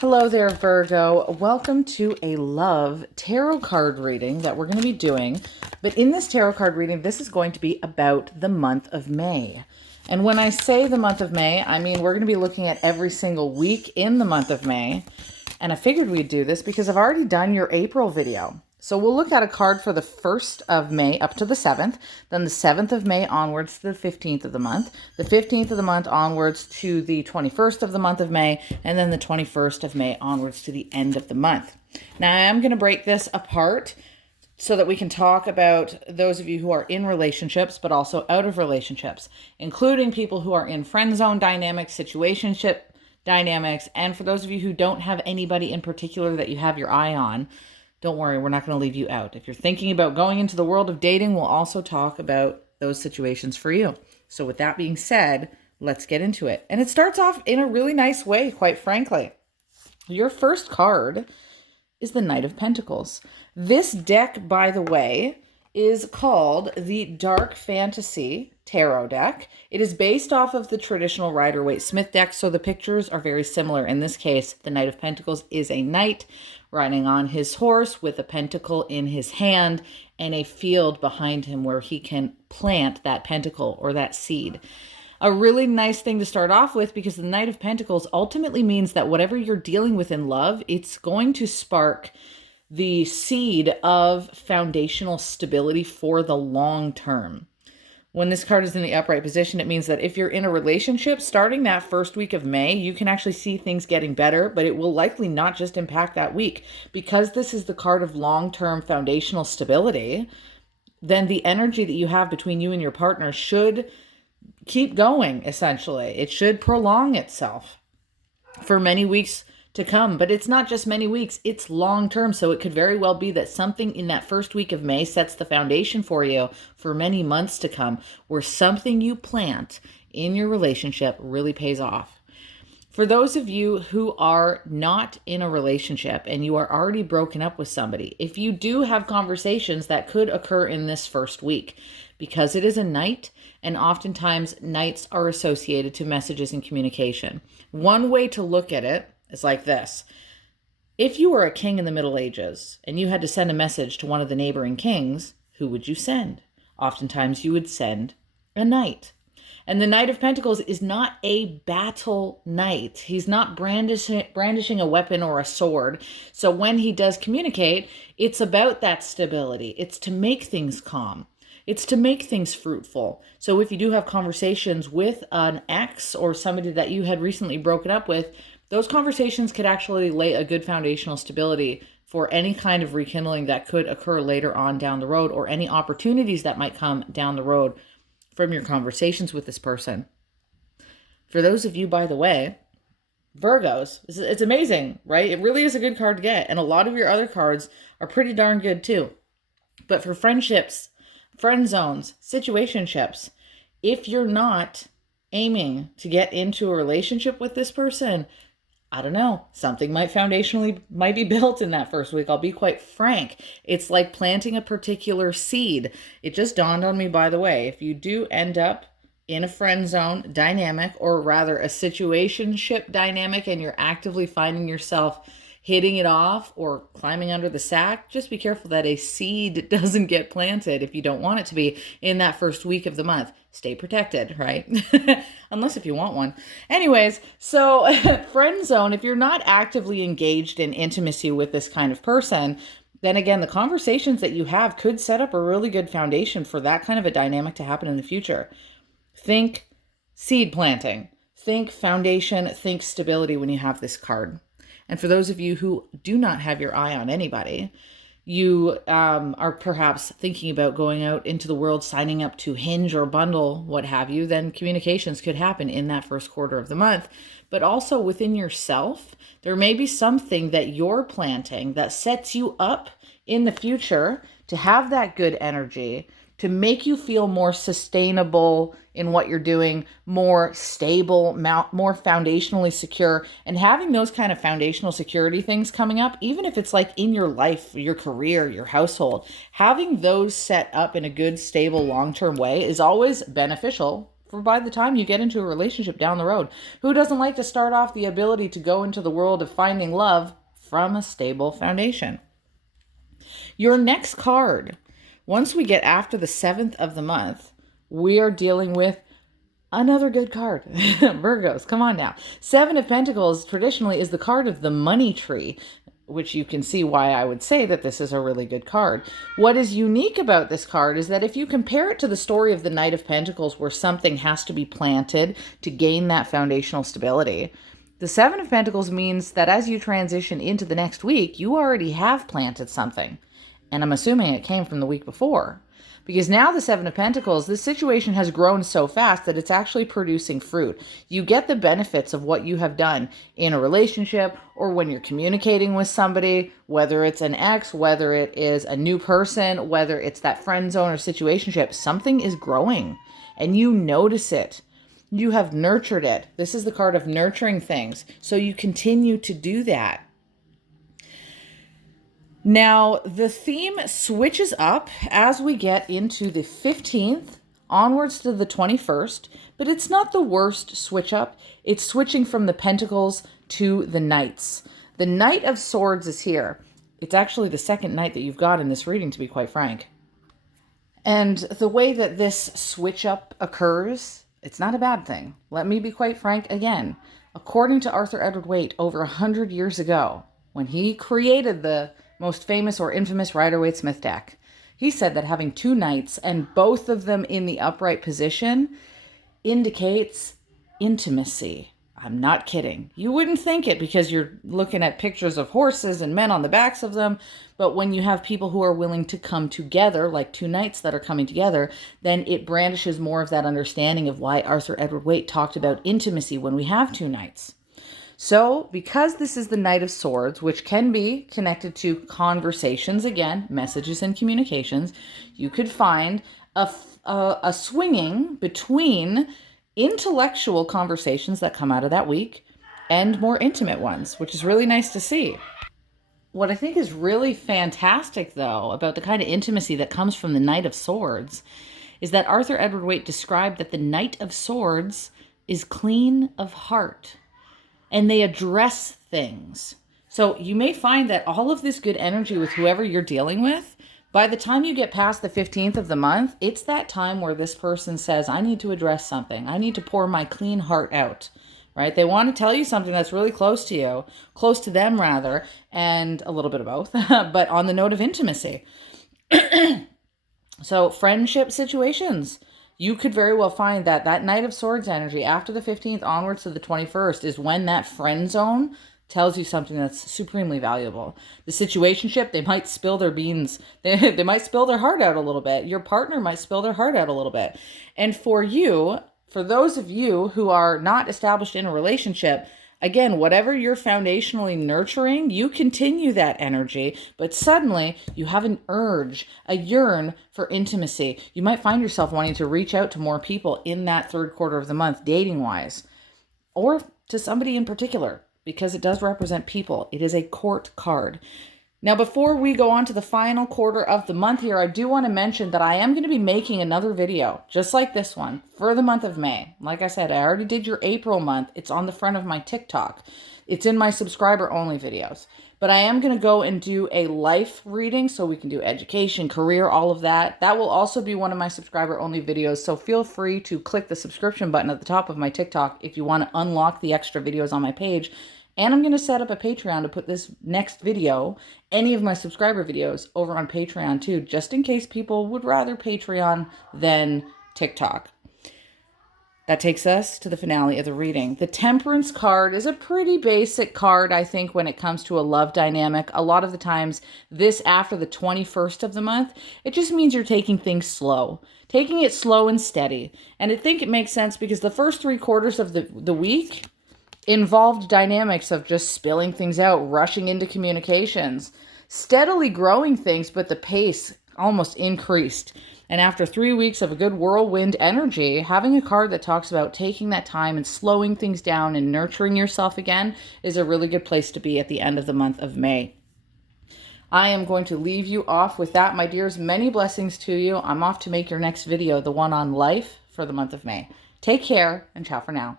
Hello there, Virgo. Welcome to a love tarot card reading that we're going to be doing. But in this tarot card reading, this is going to be about the month of May. And when I say the month of May, I mean we're going to be looking at every single week in the month of May. And I figured we'd do this because I've already done your April video. So we'll look at a card for the 1st of May up to the 7th, then the 7th of May onwards to the 15th of the month, the 15th of the month onwards to the 21st of the month of May, and then the 21st of May onwards to the end of the month. Now I am going to break this apart so that we can talk about those of you who are in relationships, but also out of relationships, including people who are in friend zone dynamics, situationship dynamics, and for those of you who don't have anybody in particular that you have your eye on, don't worry, we're not going to leave you out. If you're thinking about going into the world of dating, we'll also talk about those situations for you. So with that being said, let's get into it. And it starts off in a really nice way, quite frankly. Your first card is the Knight of Pentacles. This deck, by the way, is called the Dark Fantasy Tarot deck. It is based off of the traditional Rider-Waite-Smith deck, so the pictures are very similar. In this case, the Knight of Pentacles is a knight riding on his horse with a pentacle in his hand and a field behind him where he can plant that pentacle or that seed. A really nice thing to start off with, because the Knight of Pentacles ultimately means that whatever you're dealing with in love, it's going to spark the seed of foundational stability for the long term. When this card is in the upright position, it means that if you're in a relationship, starting that first week of May, you can actually see things getting better, but it will likely not just impact that week. Because this is the card of long-term foundational stability, then the energy that you have between you and your partner should keep going, essentially. It should prolong itself for many weeks to come, but it's not just many weeks, it's long term. So it could very well be that something in that first week of May sets the foundation for you for many months to come, where something you plant in your relationship really pays off. For those of you who are not in a relationship and you are already broken up with somebody, if you do have conversations that could occur in this first week, because it is a night, and oftentimes nights are associated to messages and communication. One way to look at it is like this. If you were a king in the Middle Ages and you had to send a message to one of the neighboring kings, who would you send? Oftentimes you would send a knight. And the Knight of Pentacles is not a battle knight. He's not brandishing a weapon or a sword. So when he does communicate, it's about that stability. It's to make things calm. It's to make things fruitful. So if you do have conversations with an ex or somebody that you had recently broken up with, those conversations could actually lay a good foundational stability for any kind of rekindling that could occur later on down the road, or any opportunities that might come down the road from your conversations with this person. For those of you, by the way, Virgos, it's amazing, right? It really is a good card to get. And a lot of your other cards are pretty darn good too. But for friendships, friend zones, situationships, if you're not aiming to get into a relationship with this person, I don't know, something might be built in that first week. I'll be quite frank. It's like planting a particular seed. It just dawned on me, by the way, if you do end up in a friend zone dynamic, or rather a situationship dynamic, and you're actively finding yourself hitting it off or climbing under the sack, just be careful that a seed doesn't get planted if you don't want it to be in that first week of the month. Stay protected, right? Unless if you want one. Anyways, so friend zone, if you're not actively engaged in intimacy with this kind of person, then again, the conversations that you have could set up a really good foundation for that kind of a dynamic to happen in the future. Think seed planting, think foundation, think stability when you have this card. And for those of you who do not have your eye on anybody, you are perhaps thinking about going out into the world, signing up to Hinge or Bundle, what have you, then communications could happen in that first quarter of the month. But also within yourself, there may be something that you're planting that sets you up in the future to have that good energy, to make you feel more sustainable in what you're doing, more stable, more foundationally secure. And having those kind of foundational security things coming up, even if it's like in your life, your career, your household, having those set up in a good, stable, long-term way is always beneficial for by the time you get into a relationship down the road. Who doesn't like to start off the ability to go into the world of finding love from a stable foundation? Your next card, once we get after the 7th of the month, we are dealing with another good card. Virgos, come on now. 7 of Pentacles traditionally is the card of the money tree, which you can see why I would say that this is a really good card. What is unique about this card is that if you compare it to the story of the Knight of Pentacles, where something has to be planted to gain that foundational stability, the 7 of Pentacles means that as you transition into the next week, you already have planted something. And I'm assuming it came from the week before. Because now the 7 of Pentacles, this situation has grown so fast that it's actually producing fruit. You get the benefits of what you have done in a relationship or when you're communicating with somebody, whether it's an ex, whether it is a new person, whether it's that friend zone or situationship. Something is growing and you notice it. You have nurtured it. This is the card of nurturing things. So you continue to do that. Now, the theme switches up as we get into the 15th onwards to the 21st, but it's not the worst switch up. It's switching from the Pentacles to the Knights. The Knight of Swords is here. It's actually the second Knight that you've got in this reading, to be quite frank. And the way that this switch up occurs, it's not a bad thing. Let me be quite frank again. According to Arthur Edward Waite, over 100 years ago, when he created the most famous or infamous Rider-Waite-Smith deck, he said that having 2 knights and both of them in the upright position indicates intimacy. I'm not kidding. You wouldn't think it because you're looking at pictures of horses and men on the backs of them, but when you have people who are willing to come together, like 2 knights that are coming together, then it brandishes more of that understanding of why Arthur Edward Waite talked about intimacy when we have 2 knights. So, because this is the Knight of Swords, which can be connected to conversations, again, messages and communications, you could find a swinging between intellectual conversations that come out of that week and more intimate ones, which is really nice to see. What I think is really fantastic, though, about the kind of intimacy that comes from the Knight of Swords is that Arthur Edward Waite described that the Knight of Swords is clean of heart. And they address things. So you may find that all of this good energy with whoever you're dealing with, by the time you get past the 15th of the month, it's that time where this person says, I need to address something. I need to pour my clean heart out, right? They want to tell you something that's really close to you, close to them rather, and a little bit of both, but on the note of intimacy. So friendship situations. You could very well find that that Knight of Swords energy after the 15th onwards to the 21st is when that friend zone tells you something that's supremely valuable. The situationship, they might spill their beans. They might spill their heart out a little bit. Your partner might spill their heart out a little bit. And for you, for those of you who are not established in a relationship, again, whatever you're foundationally nurturing, you continue that energy, but suddenly you have an urge, a yearn for intimacy. You might find yourself wanting to reach out to more people in that 3rd quarter of the month, dating-wise, or to somebody in particular, because it does represent people. It is a court card. Now, before we go on to the final quarter of the month here, I do want to mention that I am going to be making another video, just like this one, for the month of May. Like I said, I already did your April month. It's on the front of my TikTok. It's in my subscriber-only videos. But I am going to go and do a life reading, so we can do education, career, all of that. That will also be one of my subscriber-only videos, so feel free to click the subscription button at the top of my TikTok if you want to unlock the extra videos on my page. And I'm going to set up a Patreon to put this next video, any of my subscriber videos, over on Patreon too, just in case people would rather Patreon than TikTok. That takes us to the finale of the reading. The Temperance card is a pretty basic card, I think, when it comes to a love dynamic. A lot of the times, this after the 21st of the month, it just means you're taking things slow. Taking it slow and steady. And I think it makes sense because the first 3 quarters of the week involved dynamics of just spilling things out, rushing into communications, steadily growing things, but the pace almost increased. And after 3 weeks of a good whirlwind energy, having a card that talks about taking that time and slowing things down and nurturing yourself again is a really good place to be at the end of the month of May. I am going to leave you off with that, my dears. Many blessings to you. I'm off to make your next video, the one on life, for the month of May. Take care and ciao for now.